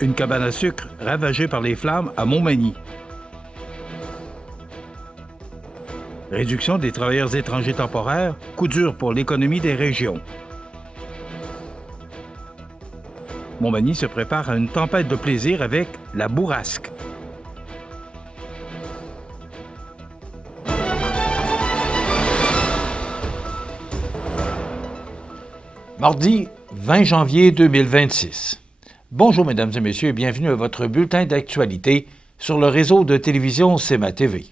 Une cabane à sucre ravagée par les flammes à Montmagny. Réduction des travailleurs étrangers temporaires, coup dur pour l'économie des régions. Montmagny se prépare à une tempête de plaisir avec la bourrasque. Mardi 20 janvier 2026. Bonjour mesdames et messieurs et bienvenue à votre bulletin d'actualité sur le réseau de télévision CEMA TV.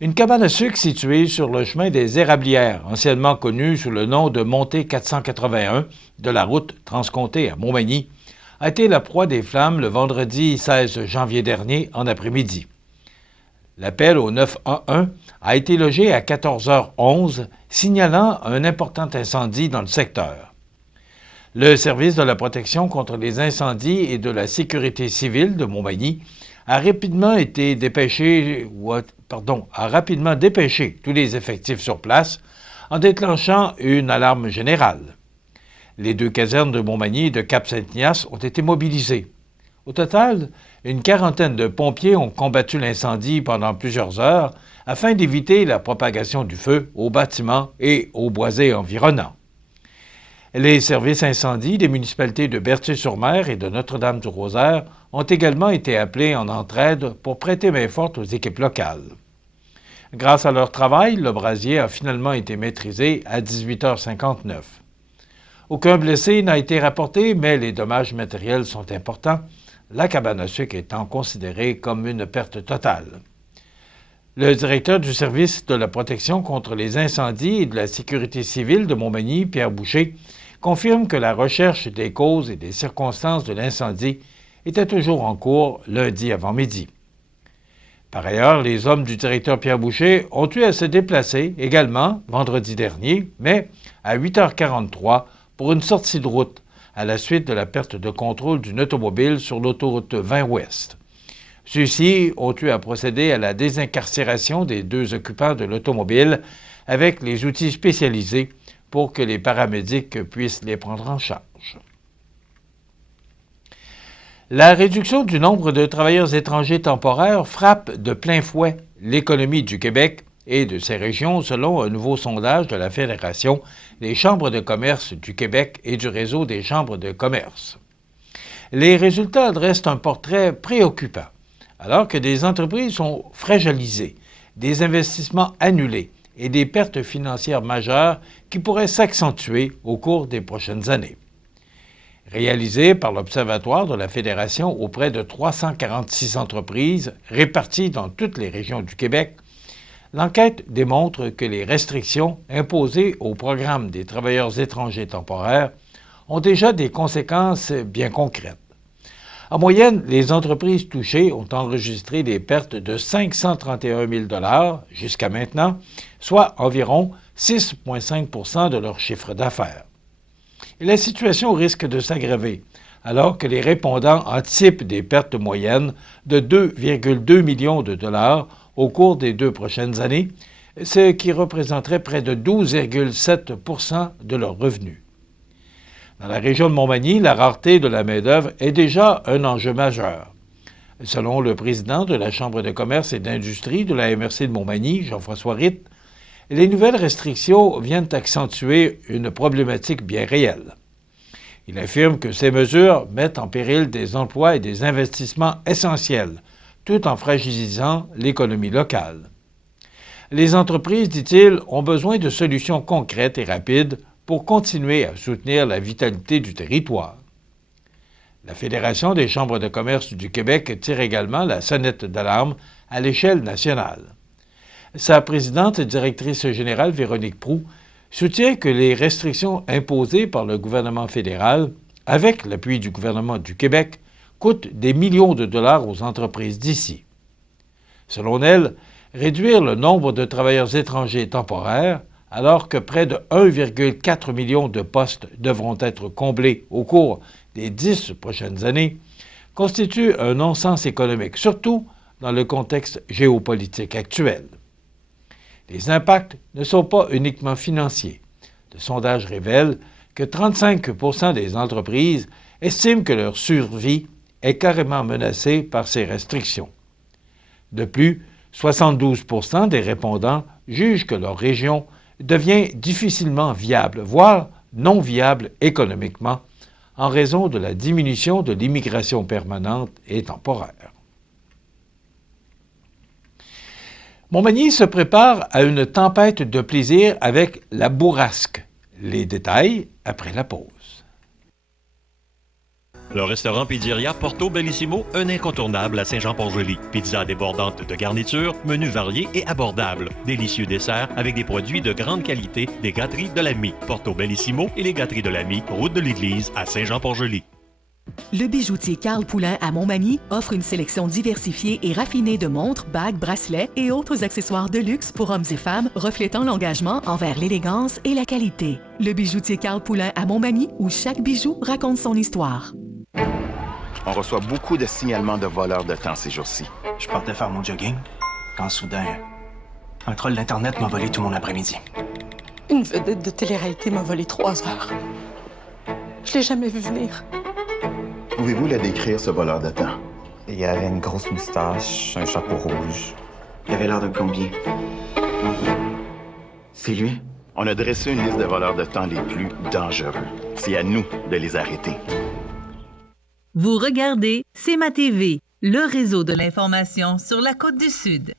Une cabane à sucre située sur le chemin des Érablières, anciennement connue sous le nom de Montée 481 de la route transcomté à Montmagny, a été la proie des flammes le vendredi 16 janvier dernier en après-midi. L'appel au 911 a été logé à 14h11, signalant un important incendie dans le secteur. Le service de la protection contre les incendies et de la sécurité civile de Montmagny a rapidement dépêché tous les effectifs sur place en déclenchant une alarme générale. Les deux casernes de Montmagny et de Cap-Saint-Ignace ont été mobilisées. Au total, une quarantaine de pompiers ont combattu l'incendie pendant plusieurs heures afin d'éviter la propagation du feu aux bâtiments et aux boisés environnants. Les services incendies des municipalités de Berthier-sur-Mer et de Notre-Dame-du-Rosaire ont également été appelés en entraide pour prêter main forte aux équipes locales. Grâce à leur travail, le brasier a finalement été maîtrisé à 18h59. Aucun blessé n'a été rapporté, mais les dommages matériels sont importants, la cabane à sucre étant considérée comme une perte totale. Le directeur du service de la protection contre les incendies et de la sécurité civile de Montmagny, Pierre Boucher, confirme que la recherche des causes et des circonstances de l'incendie était toujours en cours lundi avant-midi. Par ailleurs, les hommes du directeur Pierre Boucher ont eu à se déplacer également vendredi dernier, mais à 8h43 pour une sortie de route à la suite de la perte de contrôle d'une automobile sur l'autoroute 20 Ouest. Ceux-ci ont eu à procéder à la désincarcération des deux occupants de l'automobile avec les outils spécialisés pour que les paramédics puissent les prendre en charge. La réduction du nombre de travailleurs étrangers temporaires frappe de plein fouet l'économie du Québec et de ses régions selon un nouveau sondage de la Fédération des chambres de commerce du Québec et du réseau des chambres de commerce. Les résultats dressent un portrait préoccupant, alors que des entreprises sont fragilisées, des investissements annulés et des pertes financières majeures qui pourraient s'accentuer au cours des prochaines années. Réalisé par l'Observatoire de la Fédération auprès de 346 entreprises réparties dans toutes les régions du Québec, l'enquête démontre que les restrictions imposées au programme des travailleurs étrangers temporaires ont déjà des conséquences bien concrètes. En moyenne, les entreprises touchées ont enregistré des pertes de 531 000 $ jusqu'à maintenant, soit environ 6,5 % de leur chiffre d'affaires. Et la situation risque de s'aggraver, alors que les répondants anticipent des pertes moyennes de 2,2 millions de dollars au cours des 2 prochaines années, ce qui représenterait près de 12,7 % de leurs revenus. Dans la région de Montmagny, la rareté de la main-d'œuvre est déjà un enjeu majeur. Selon le président de la Chambre de commerce et d'industrie de la MRC de Montmagny, Jean-François Ritt, les nouvelles restrictions viennent accentuer une problématique bien réelle. Il affirme que ces mesures mettent en péril des emplois et des investissements essentiels, tout en fragilisant l'économie locale. Les entreprises, dit-il, ont besoin de solutions concrètes et rapides pour continuer à soutenir la vitalité du territoire. La Fédération des chambres de commerce du Québec tire également la sonnette d'alarme à l'échelle nationale. Sa présidente et directrice générale, Véronique Proulx, soutient que les restrictions imposées par le gouvernement fédéral, avec l'appui du gouvernement du Québec, coûtent des millions de dollars aux entreprises d'ici. Selon elle, réduire le nombre de travailleurs étrangers temporaires, alors que près de 1,4 million de postes devront être comblés au cours des 10 prochaines années, constitue un non-sens économique, surtout dans le contexte géopolitique actuel. Les impacts ne sont pas uniquement financiers. Le sondage révèle que 35 % des entreprises estiment que leur survie est carrément menacée par ces restrictions. De plus, 72% des répondants jugent que leur région devient difficilement viable, voire non viable économiquement, en raison de la diminution de l'immigration permanente et temporaire. Montmagny se prépare à une tempête de plaisir avec la bourrasque. Les détails après la pause. Le restaurant Pizzeria Porto Bellissimo, un incontournable à Saint-Jean-Port-Joli. Pizza débordante de garniture, menus variés et abordables. Délicieux desserts avec des produits de grande qualité des gâteries de l'Ami. Porto Bellissimo et les gâteries de l'Ami, route de l'église à Saint-Jean-Port-Joli. Le bijoutier Carl Poulain à Montmagny offre une sélection diversifiée et raffinée de montres, bagues, bracelets et autres accessoires de luxe pour hommes et femmes reflétant l'engagement envers l'élégance et la qualité. Le bijoutier Carl Poulain à Montmagny, où chaque bijou raconte son histoire. On reçoit beaucoup de signalements de voleurs de temps ces jours-ci. Je partais faire mon jogging quand soudain, un troll d'Internet m'a volé tout mon après-midi. Une vedette de télé-réalité m'a volé 3 heures. Je l'ai jamais vu venir. Pouvez-vous la décrire, ce voleur de temps? Il avait une grosse moustache, un chapeau rouge. Il avait l'air de combien? C'est lui? On a dressé une liste de voleurs de temps les plus dangereux. C'est à nous de les arrêter. Vous regardez C'est ma TV, le réseau de l'information sur la Côte-du-Sud.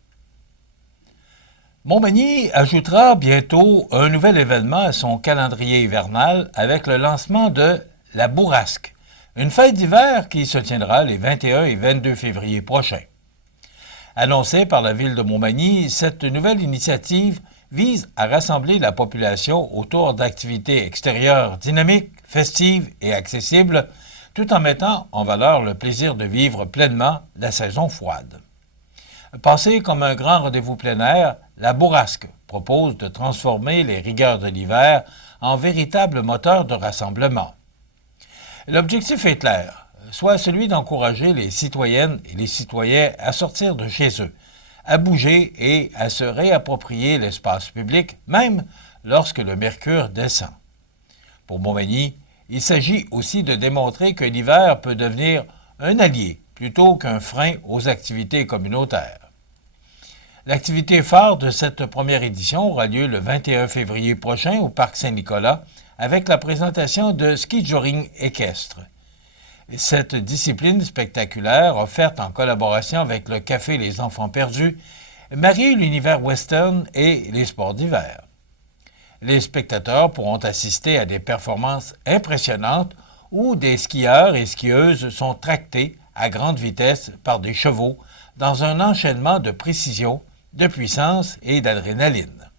Montmagny ajoutera bientôt un nouvel événement à son calendrier hivernal avec le lancement de la bourrasque, une fête d'hiver qui se tiendra les 21 et 22 février prochains. Annoncée par la ville de Montmagny, cette nouvelle initiative vise à rassembler la population autour d'activités extérieures dynamiques, festives et accessibles, tout en mettant en valeur le plaisir de vivre pleinement la saison froide. Pensée comme un grand rendez-vous plein air, la bourrasque propose de transformer les rigueurs de l'hiver en véritable moteur de rassemblement. L'objectif est clair, soit celui d'encourager les citoyennes et les citoyens à sortir de chez eux, à bouger et à se réapproprier l'espace public, même lorsque le mercure descend. Pour Montmagny, il s'agit aussi de démontrer que l'hiver peut devenir un allié plutôt qu'un frein aux activités communautaires. L'activité phare de cette première édition aura lieu le 21 février prochain au Parc Saint-Nicolas avec la présentation de ski-joring équestre. Cette discipline spectaculaire, offerte en collaboration avec le Café Les Enfants Perdus, marie l'univers western et les sports d'hiver. Les spectateurs pourront assister à des performances impressionnantes où des skieurs et skieuses sont tractés à grande vitesse par des chevaux dans un enchaînement de précision, de puissance et d'adrénaline.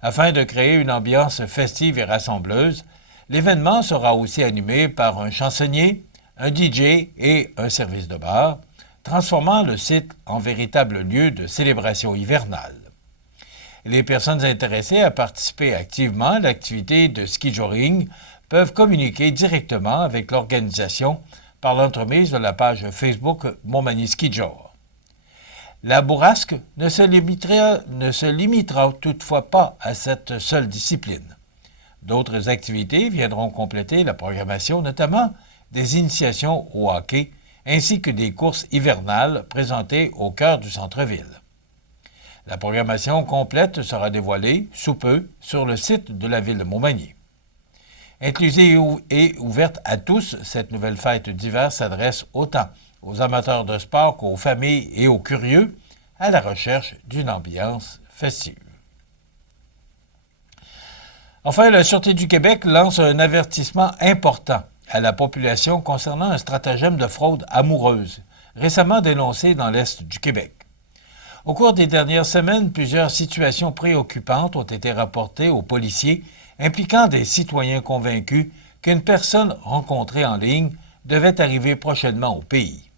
Afin de créer une ambiance festive et rassembleuse, l'événement sera aussi animé par un chansonnier, un DJ et un service de bar, transformant le site en véritable lieu de célébration hivernale. Les personnes intéressées à participer activement à l'activité de ski-joring peuvent communiquer directement avec l'organisation par l'entremise de la page Facebook Montmagny Ski Jour. La bourrasque ne se limitera toutefois pas à cette seule discipline. D'autres activités viendront compléter la programmation, notamment des initiations au hockey ainsi que des courses hivernales présentées au cœur du centre-ville. La programmation complète sera dévoilée sous peu sur le site de la ville de Montmagny. Inclusive et ouverte à tous, cette nouvelle fête d'hiver s'adresse autant aux amateurs de sport qu'aux familles et aux curieux à la recherche d'une ambiance festive. Enfin, la Sûreté du Québec lance un avertissement important à la population concernant un stratagème de fraude amoureuse, récemment dénoncé dans l'Est du Québec. Au cours des dernières semaines, plusieurs situations préoccupantes ont été rapportées aux policiers impliquant des citoyens convaincus qu'une personne rencontrée en ligne devait arriver prochainement au pays.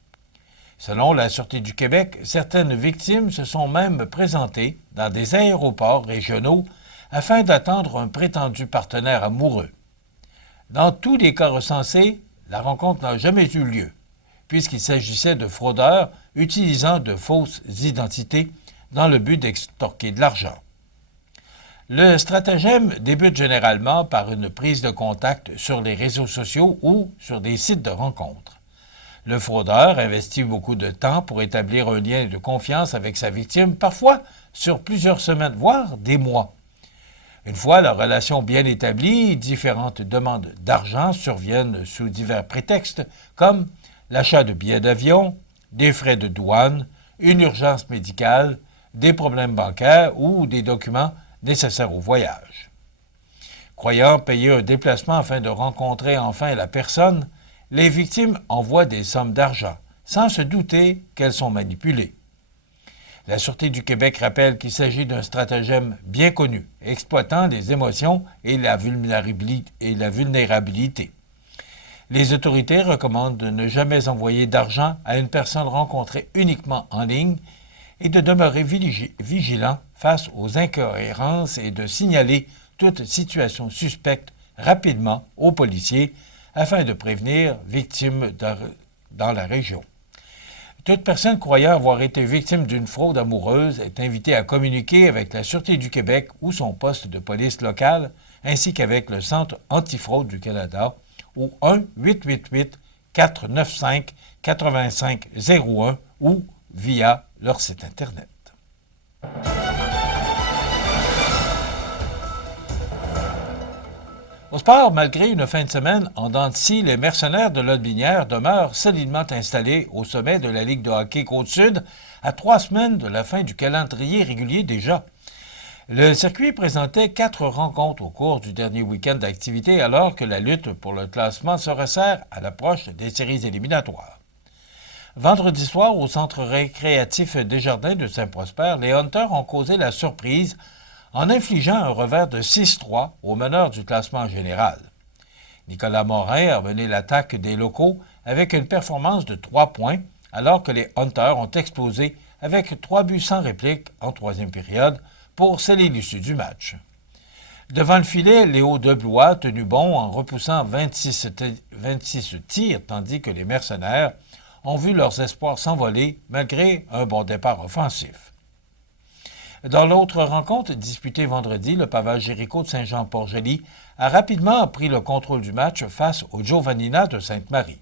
Selon la Sûreté du Québec, certaines victimes se sont même présentées dans des aéroports régionaux afin d'attendre un prétendu partenaire amoureux. Dans tous les cas recensés, la rencontre n'a jamais eu lieu, puisqu'il s'agissait de fraudeurs utilisant de fausses identités dans le but d'extorquer de l'argent. Le stratagème débute généralement par une prise de contact sur les réseaux sociaux ou sur des sites de rencontres. Le fraudeur investit beaucoup de temps pour établir un lien de confiance avec sa victime, parfois sur plusieurs semaines, voire des mois. Une fois la relation bien établie, différentes demandes d'argent surviennent sous divers prétextes, comme l'achat de billets d'avion, des frais de douane, une urgence médicale, des problèmes bancaires ou des documents nécessaires au voyage. Croyant payer un déplacement afin de rencontrer enfin la personne, les victimes envoient des sommes d'argent, sans se douter qu'elles sont manipulées. La Sûreté du Québec rappelle qu'il s'agit d'un stratagème bien connu, exploitant les émotions et la vulnérabilité. Les autorités recommandent de ne jamais envoyer d'argent à une personne rencontrée uniquement en ligne et de demeurer vigilant face aux incohérences et de signaler toute situation suspecte rapidement aux policiers afin de prévenir victimes dans la région. Toute personne croyant avoir été victime d'une fraude amoureuse est invitée à communiquer avec la Sûreté du Québec ou son poste de police local, ainsi qu'avec le Centre antifraude du Canada au 1-888-495-8501 ou via leur site Internet. Au sport, malgré une fin de semaine en dents de scie, les mercenaires de Lotbinière demeurent solidement installés au sommet de la Ligue de hockey Côte-Sud à 3 semaines de la fin du calendrier régulier déjà. Le circuit présentait 4 rencontres au cours du dernier week-end d'activité alors que la lutte pour le classement se resserre à l'approche des séries éliminatoires. Vendredi soir, au centre récréatif Desjardins de Saint-Prosper, les Hunters ont causé la surprise en infligeant un revers de 6-3 au meneur du classement général. Nicolas Morin a mené l'attaque des locaux avec une performance de 3 points, alors que les Hunters ont explosé avec 3 buts sans réplique en troisième période pour sceller l'issue du match. Devant le filet, Léo Deblois a tenu bon en repoussant 26 tirs, tandis que les mercenaires ont vu leurs espoirs s'envoler malgré un bon départ offensif. Dans l'autre rencontre disputée vendredi, le Pavage Jéricho de Saint-Jean-Port-Joli a rapidement pris le contrôle du match face au Giovannina de Sainte-Marie.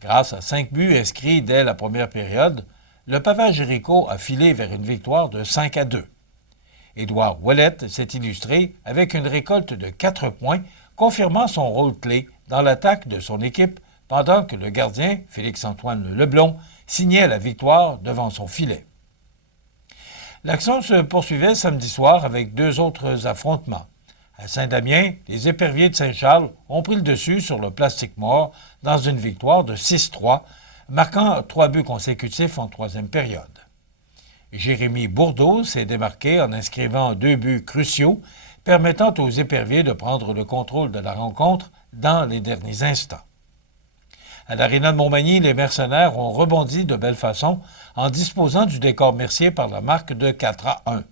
Grâce à 5 buts inscrits dès la première période, le Pavage Jéricho a filé vers une victoire de 5-2. Édouard Ouellette s'est illustré avec une récolte de 4 points, confirmant son rôle clé dans l'attaque de son équipe pendant que le gardien, Félix-Antoine Leblond, signait la victoire devant son filet. L'action se poursuivait samedi soir avec 2 autres affrontements. À Saint-Damien, les éperviers de Saint-Charles ont pris le dessus sur le Plastique Mort dans une victoire de 6-3, marquant 3 buts consécutifs en troisième période. Jérémy Bourdeau s'est démarqué en inscrivant 2 buts cruciaux, permettant aux éperviers de prendre le contrôle de la rencontre dans les derniers instants. À l'Aréna de Montmagny, les mercenaires ont rebondi de belle façon en disposant du décor Mercier par la marque de 4-1.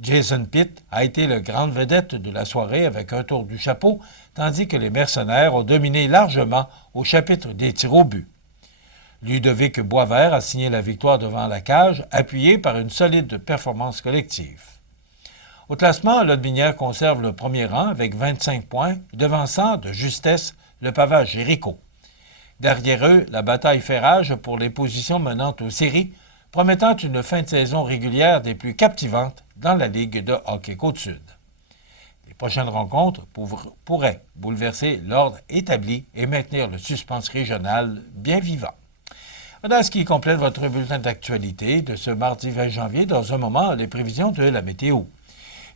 Jason Pitt a été la grande vedette de la soirée avec un tour du chapeau, tandis que les mercenaires ont dominé largement au chapitre des tirs au but. Ludovic Boisvert a signé la victoire devant la cage, appuyé par une solide performance collective. Au classement, Lotbinière conserve le premier rang avec 25 points, devançant de justesse le Pavage Jéricho. Derrière eux, la bataille fait rage pour les positions menant aux séries, promettant une fin de saison régulière des plus captivantes dans la Ligue de hockey Côte-Sud. Les prochaines rencontres pourraient bouleverser l'ordre établi et maintenir le suspense régional bien vivant. Voilà ce qui complète votre bulletin d'actualité de ce mardi 20 janvier. Dans un moment, les prévisions de la météo.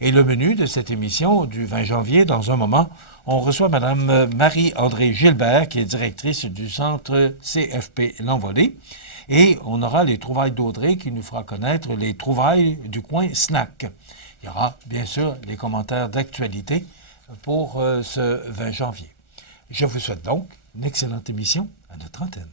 Et le menu de cette émission du 20 janvier, dans un moment, on reçoit Mme Marie-André Gilbert, qui est directrice du centre CFP L'Envolée. Et on aura les trouvailles d'Audrey qui nous fera connaître les trouvailles du coin snack. Il y aura, bien sûr, les commentaires d'actualité pour ce 20 janvier. Je vous souhaite donc une excellente émission à notre antenne.